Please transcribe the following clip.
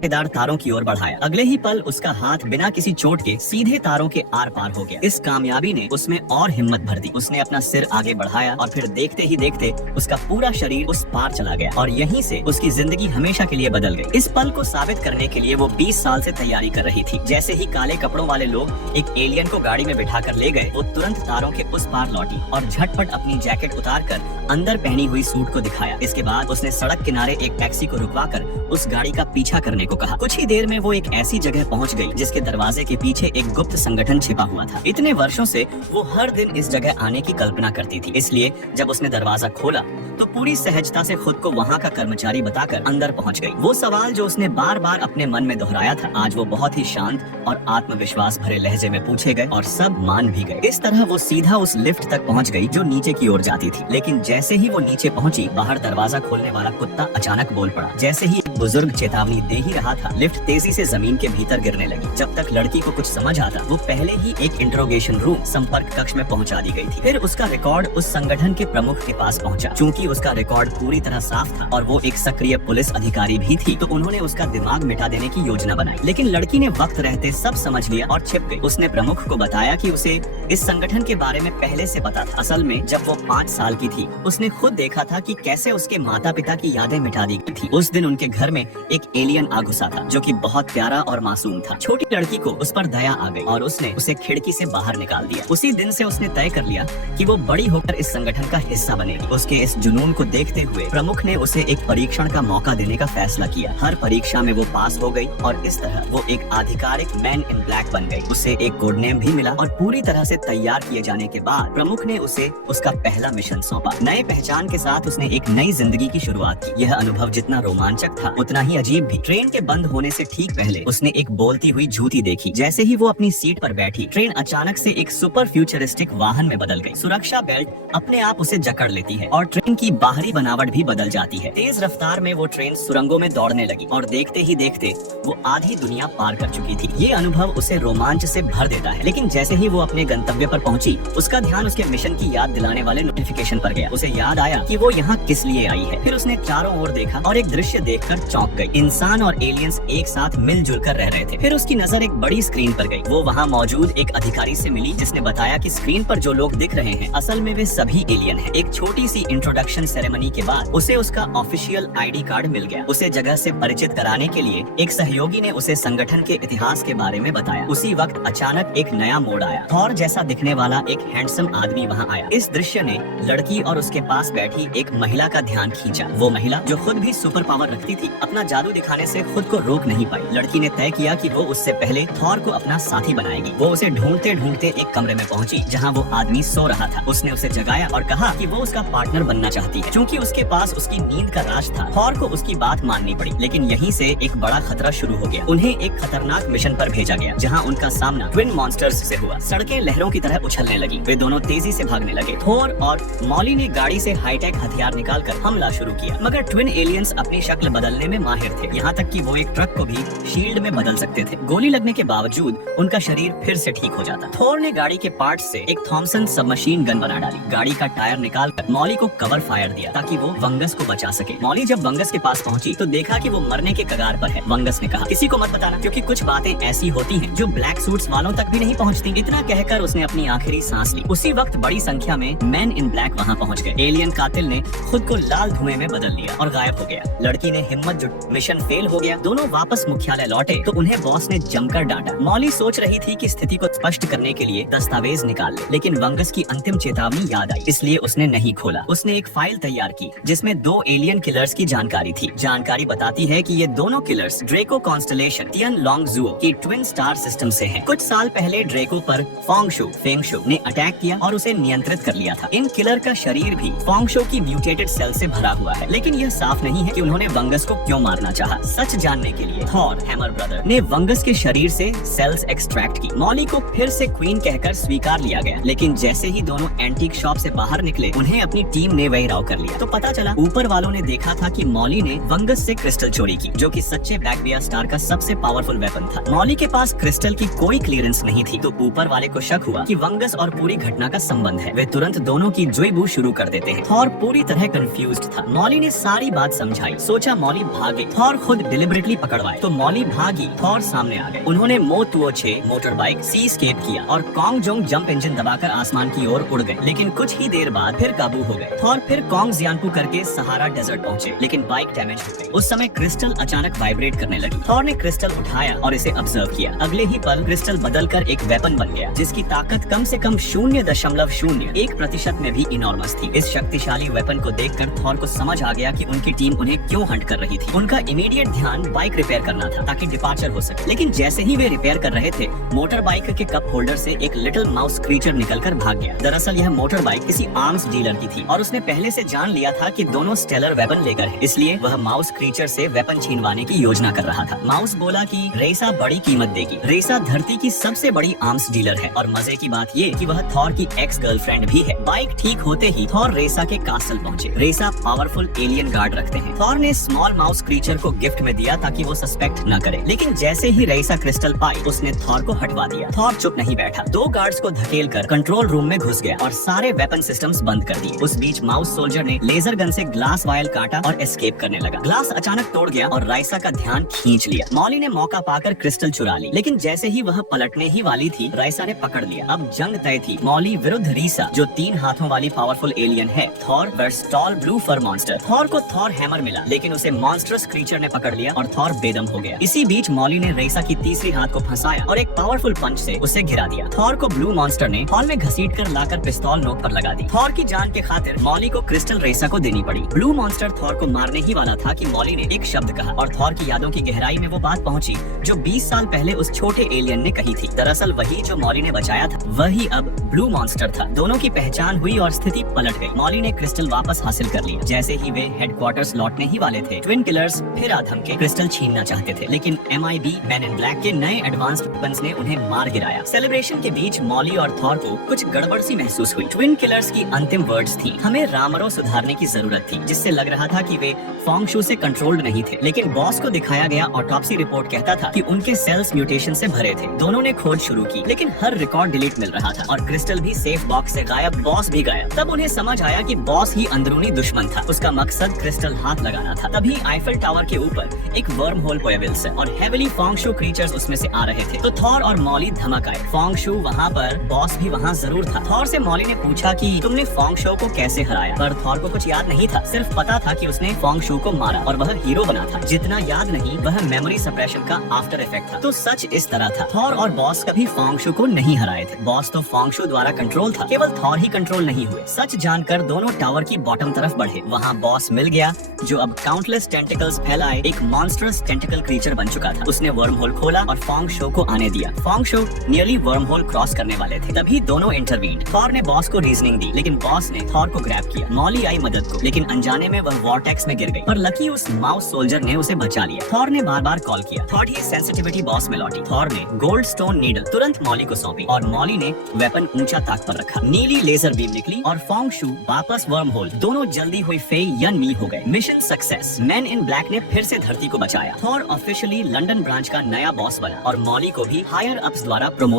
दार तारों की ओर बढ़ाया। अगले ही पल उसका हाथ बिना किसी चोट के सीधे तारों के आर पार हो गया। इस कामयाबी ने उसमें और हिम्मत भर दी। उसने अपना सिर आगे बढ़ाया और फिर देखते ही देखते उसका पूरा शरीर उस पार चला गया और यहीं से उसकी जिंदगी हमेशा के लिए बदल गई। इस पल को साबित करने के लिए वो 20 साल से तैयारी कर रही थी। जैसे ही काले कपड़ों वाले लोग एक एलियन को गाड़ी में बिठा कर ले गए, वो तुरंत तारों के उस पार लौटी और झटपट अपनी जैकेट उतार कर अंदर पहनी हुई सूट को दिखाया। इसके बाद उसने सड़क किनारे एक टैक्सी को रुकवाकर उस गाड़ी का पीछा करने को कहा। कुछ ही देर में वो एक ऐसी जगह पहुंच गई जिसके दरवाजे के पीछे एक गुप्त संगठन छिपा हुआ था। इतने वर्षों से वो हर दिन इस जगह आने की कल्पना करती थी, इसलिए जब उसने दरवाजा खोला तो पूरी सहजता से खुद को वहाँ का कर्मचारी बताकर अंदर पहुँच गई। वो सवाल जो उसने बार बार अपने मन में दोहराया था, आज वो बहुत ही शांत और आत्मविश्वास भरे लहजे में पूछे गए और सब मान भी गए। इस तरह वो सीधा उस लिफ्ट तक पहुँच गई जो नीचे की ओर जाती थी। लेकिन जैसे ही वो नीचे पहुंची, बाहर दरवाजा खोलने वाला कुत्ता अचानक बोल पड़ा। जैसे ही बुजुर्ग चेतावनी दे ही रहा था, लिफ्ट तेजी से जमीन के भीतर गिरने लगी। जब तक लड़की को कुछ समझ आता, वो पहले ही एक इंट्रोगेशन रूम संपर्क कक्ष में पहुंचा दी गई थी। फिर उसका रिकॉर्ड उस संगठन के प्रमुख के पास पहुंचा। चूंकि उसका रिकॉर्ड पूरी तरह साफ था और वो एक सक्रिय पुलिस अधिकारी भी थी, तो उन्होंने उसका दिमाग मिटा देने की योजना बनाई। लेकिन लड़की ने वक्त रहते सब समझ लिया और छिप गई। उसने प्रमुख को बताया कि उसे इस संगठन के बारे में पहले से पता था। असल में जब वो 5 साल की थी, उसने खुद देखा था कि कैसे उसके माता पिता की यादें मिटा दी गई थी। उस दिन उनके घर में एक एलियन आ घुसा था जो कि बहुत प्यारा और मासूम था। छोटी लड़की को उस पर दया आ गई और उसने उसे खिड़की से बाहर निकाल दिया। उसी दिन से उसने तय कर लिया कि वो बड़ी होकर इस संगठन का हिस्सा बनेगी। उसके इस जुनून को देखते हुए प्रमुख ने उसे एक परीक्षण का मौका देने का फैसला किया। हर परीक्षा में वो पास हो गई और इस तरह वो एक आधिकारिक मैन इन ब्लैक बन गई। उसे एक कोड नेम भी मिला और पूरी तरह से तैयार किए जाने के बाद प्रमुख ने उसे उसका पहला मिशन सौंपा। नए पहचान के साथ उसने एक नई जिंदगी की शुरुआत की। यह अनुभव जितना रोमांचक था, उतना ही अजीब भी। ट्रेन के बंद होने से ठीक पहले उसने एक बोलती हुई झूठी देखी। जैसे ही वो अपनी सीट पर बैठी, ट्रेन अचानक से एक सुपर फ्यूचरिस्टिक वाहन में बदल गई। सुरक्षा बेल्ट अपने आप उसे जकड़ लेती है और ट्रेन की बाहरी बनावट भी बदल जाती है। तेज रफ्तार में वो ट्रेन सुरंगों में दौड़ने लगी और देखते ही देखते वो आधी दुनिया पार कर चुकी थी। ये अनुभव उसे रोमांच से भर देता है। लेकिन जैसे ही वो अपने गंतव्य पर पहुंची, उसका ध्यान उसके मिशन की याद दिलाने वाले नोटिफिकेशन पर गया। उसे याद आया कि वो यहाँ किस लिए आई है। फिर उसने चारों ओर देखा और एक दृश्य देखकर चौंक गई। इंसान और एलियंस एक साथ मिलजुल कर रह रहे थे। फिर उसकी नजर एक बड़ी स्क्रीन पर गई। वो वहाँ मौजूद एक अधिकारी से मिली जिसने बताया कि स्क्रीन पर जो लोग दिख रहे हैं असल में वे सभी एलियन हैं। एक छोटी सी इंट्रोडक्शन सेरेमनी के बाद उसे उसका ऑफिशियल आईडी कार्ड मिल गया। उसे जगह से परिचित कराने के लिए एक सहयोगी ने उसे संगठन के इतिहास के बारे में बताया। उसी वक्त अचानक एक नया मोड़ आया। थॉर जैसा दिखने वाला एक हैंडसम आदमी वहाँ आया। इस दृश्य ने लड़की और उसके पास बैठी एक महिला का ध्यान खींचा। वो महिला जो खुद भी सुपर पावर रखती थी, अपना जादू दिखाने से खुद को रोक नहीं पाई। लड़की ने तय किया कि वो उससे पहले थॉर को अपना साथी बनाएगी। वो उसे ढूंढते ढूंढते एक कमरे में पहुंची जहां वो आदमी सो रहा था। उसने उसे जगाया और कहा कि वो उसका पार्टनर बनना चाहती है। चूंकि उसके पास उसकी नींद का राज था, थॉर को उसकी बात माननी पड़ी। लेकिन यहीं से एक बड़ा खतरा शुरू हो गया। उन्हें एक खतरनाक मिशन पर भेजा गया जहाँ उनका सामना ट्विन मॉन्स्टर्स से हुआ। सड़कें लहरों की तरह उछलने लगी। वे दोनों तेजी से भागने लगे। थॉर और मॉली ने गाड़ी से हाईटेक हथियार निकालकर हमला शुरू किया, मगर ट्विन एलियंस अपनी शक्ल बदलने में माहिर थे। यहाँ तक कि वो एक ट्रक को भी शील्ड में बदल सकते थे। गोली लगने के बावजूद उनका शरीर फिर से ठीक हो जाता। थॉर ने गाड़ी के पार्ट से एक थॉमसन सबमशीन गन बना डाली। गाड़ी का टायर निकालकर मॉली को कवर फायर दिया ताकि वो वंगस को बचा सके। मॉली जब वंगस के पास पहुंची तो देखा कि वो मरने के कगार पर है। वंगस ने कहा, किसी को मत बताना, क्योंकि कुछ बातें ऐसी होती हैं जो ब्लैक सूट्स वालों तक भी नहीं पहुंचती। इतना कहकर उसने अपनी आखिरी सांस ली। उसी वक्त बड़ी संख्या में मैन इन ब्लैक वहाँ पहुँच गए। एलियन कातिल ने खुद को लाल धुएं में बदल लिया और गायब हो गया। लड़की ने हिम्मत जुट, मिशन फेल हो गया। दोनों वापस मुख्यालय लौटे तो उन्हें बॉस ने जमकर डांटा। मॉली सोच रही थी कि स्थिति को स्पष्ट करने के लिए दस्तावेज निकाल ले, लेकिन वंगस की अंतिम चेतावनी याद आई, इसलिए उसने नहीं खोला। उसने एक फाइल तैयार की जिसमें 2 एलियन किलर्स की जानकारी थी। जानकारी बताती है कि ये दोनों किलर्स ड्रेको कॉन्स्टलेशन तियन लोंगजुओ की ट्विन स्टार सिस्टम से हैं। कुछ साल पहले ड्रेको पर फेंगशु ने अटैक किया और उसे नियंत्रित कर लिया था। इन किलर का शरीर भी फेंगशु की म्यूटेटेड सेल से भरा हुआ है, लेकिन यह साफ नहीं है कि उन्होंने वंगस को क्यों मारना चाहा। सच जानने के लिए थॉर हैमर ब्रदर ने वंगस के शरीर से सेल्स एक्सट्रैक्ट की। मॉली को फिर से क्वीन कहकर स्वीकार लिया गया, लेकिन जैसे ही दोनों एंटीक शॉप से बाहर निकले, उन्हें अपनी टीम ने वही राव कर लिया। तो पता चला ऊपर वालों ने देखा था कि मॉली ने वंगस से क्रिस्टल चोरी की, जो कि सच्चे बैकबिया स्टार का सबसे पावरफुल वेपन था। मॉली के पास क्रिस्टल की कोई क्लियरेंस नहीं थी, तो ऊपर वाले को शक हुआ कि वंगस और पूरी घटना का संबंध है। वे तुरंत दोनों की जुईबू शुरू कर देते हैं। थॉर पूरी तरह कंफ्यूज्ड था। मॉली ने सारी बात समझाई, सोचा मॉली भागे। थॉर खुद डिलिबरेटली पकड़वाए तो मॉली भागी, थॉर सामने आ गए। उन्होंने मो 206 मोटर बाइक सी स्केप किया और कॉन्ग जोंग जंप इंजन दबाकर आसमान की ओर उड़ गए, लेकिन कुछ ही देर बाद फिर काबू हो गए। थॉर फिर कॉन्ग जियानपू करके सहारा डेजर्ट पहुंचे, लेकिन बाइक डैमेज हो गई। उस समय क्रिस्टल अचानक वाइब्रेट करने लगी। थॉर ने क्रिस्टल उठाया और इसे ऑब्जर्व किया। अगले ही पल क्रिस्टल बदलकर एक वेपन बन गया, जिसकी ताकत कम से कम 0.01% में भी इनॉर्मस थी। इस शक्तिशाली वेपन को देखकर थॉर को समझ आ गया कि उनकी टीम उन्हें क्यों हंट कर रही थी। उनका इमीडिएट ध्यान बाइक रिपेयर करना था ताकि डिपार्चर हो सके, लेकिन जैसे ही वे रिपेयर कर रहे थे, मोटर बाइक के कप होल्डर से एक लिटिल माउस क्रीचर निकलकर भाग गया। दरअसल यह मोटर बाइक किसी आर्म्स डीलर की थी और उसने पहले से जान लिया था कि दोनों स्टेलर वेपन लेकर है, इसलिए वह माउस क्रीचर से वेपन छीनवाने की योजना कर रहा था। माउस बोला कि रेसा बड़ी कीमत देगी। रेसा धरती की सबसे बड़ी आर्म्स डीलर है और मजे की बात ये कि वह थॉर की एक्स गर्लफ्रेंड भी है। बाइक ठीक होते ही थॉर रेसा के कास्टल पहुंचे। रेसा पावरफुल एलियन गार्ड रखते हैं। थॉर ने स्मॉल माउस क्रीचर को गिफ्ट में दिया ताकि वो सस्पेक्ट न करे, लेकिन जैसे ही रेसा क्रिस्टल पाई, उसने थॉर को हटवा दिया। थॉर चुप नहीं बैठा, 2 गार्ड्स को धकेलकर कंट्रोल रूम में घुस गया और सारे वेपन सिस्टम्स बंद कर दिए। उस बीच माउस सोल्जर ने लेजर गन से ग्लास वायल काटा और एस्केप करने लगा। ग्लास अचानक तोड़ गया और राइसा का ध्यान खींच लिया। मॉली ने मौका पाकर क्रिस्टल चुरा ली, लेकिन जैसे ही वह पलटने ही वाली थी, राइसा ने पकड़ लिया। अब जंग तय थी, मॉली विरुद्ध रीसा, जो 3 हाथों वाली पावरफुल एलियन है। थॉर वर्सेस टॉल ब्लू फर मॉन्स्टर। थॉर को थॉर हैमर मिला, लेकिन उसे मॉन्स्टरस क्रीचर ने पकड़ लिया और थॉर बेदम हो गया। इसी बीच मॉली ने रेसा की तीसरी हाथ को फंसाया और एक पावरफुल पंच से उसे गिरा दिया। थॉर को ब्लू मॉन्स्टर ने हॉल में घसीटकर लाकर पिस्तौल नोक पर लगा दी। थॉर की जान के खातिर मॉली को क्रिस्टल रेसा को देनी पड़ी। ब्लू मॉन्स्टर थॉर को मारने ही वाला था कि मॉली ने एक शब्द कहा और थॉर की यादों की गहराई में वो बात पहुंची जो 20 साल पहले उस छोटे एलियन ने कही थी। दरअसल वही जो मॉली ने बचाया था, वही अब ब्लू मॉन्स्टर था। दोनों की पहचान हुई और स्थिति पलट गई। मॉली ने क्रिस्टल वापस हासिल कर लिया। जैसे ही वे हेडक्वार्टर्स लौटने ही वाले थे, ट्विन किलर्स फिर आधम के क्रिस्टल छीनना चाहते थे, लेकिन MIB मैन इन ब्लैक के नए एडवांस्ड वेपन्स ने उन्हें मार गिराया। सेलिब्रेशन के बीच मॉली और थॉर को कुछ गड़बड़ सी महसूस हुई। ट्विन किलर्स की अंतिम वर्ड्स थी, हमें रामरो सुधारने की जरूरत थी, जिससे लग रहा था कि वे फोंगशू से कंट्रोल्ड नहीं थे। लेकिन बॉस को दिखाया गया ऑटोप्सी रिपोर्ट कहता था कि उनके सेल्स म्यूटेशन से भरे थे। दोनों ने खोज शुरू की, लेकिन हर रिकॉर्ड डिलीट मिल रहा था और क्रिस्टल भी सेफ बॉक्स से गायब, बॉस भी गायब। तब उन्हें समझ आया कि बॉस ही अंदरूनी दुश्मन था। उसका मकसद क्रिस्टल हाथ लगाना था। तभी आईफल टावर के ऊपर एक वर्म होल पोएविल्स और हेविली फोंगशू क्रीचर्स उसमें से आ रहे थे, तो थॉर और मॉली धमक आए। फोंगशू वहाँ पर, बॉस भी वहाँ जरूर था। थॉर से मॉली ने पूछा कि तुमने फोंगशू को कैसे हराया, पर थॉर को कुछ याद नहीं था। सिर्फ पता था कि उसने फोंगशू को मारा और वह हीरो बना था। जितना याद नहीं, वह मेमोरी सप्रेशन का आफ्टर इफेक्ट था। तो सच इस तरह था, थॉर और बॉस कभी फोंगशू को नहीं हराए थे। बॉस तो फोंगशू द्वारा कंट्रोल था, केवल थॉर ही कंट्रोल नहीं हुए। सच जानकर दोनों टावर की बॉटम तरफ बढ़े। वहाँ बॉस मिल गया, जो अब काउंटलेस टेंटिकल्स फैलाए एक मॉन्स्टरस टेंटिकल क्रीचर बन चुका था। उसने वर्म होल खोला और फोंगशू को आने दिया। फोंगशू नियरली वर्म होल क्रॉस करने वाले थे, तभी दोनों इंटरवीन्ड। थॉर ने बॉस को रीजनिंग दी, लेकिन बॉस ने थॉर को ग्रैब किया। मॉली आई मदद को, लेकिन अनजाने में वह वॉर्टेक्स में गिर गई, पर लकी उस माउस सोल्जर ने उसे बचा लिया। थॉर ने बार बार कॉल किया। थॉर ही सेंसिटिविटी बॉस में लौटी। थॉर ने गोल्ड स्टोन नीडल तुरंत मॉली को सौंपी और मॉली ने वेपन ऊंचा ताक पर रखा। नीली लेजर बीम निकली और फोंगशू वापस वर्म होल। दोनों जल्दी हुई फे यन मी हो गए। Mission success. Man in black ने फिर से धरती को बचाया। थॉर ऑफिशियली लंदन ब्रांच का नया बॉस बना और मॉली को भी हायर अप्स द्वारा प्रमोट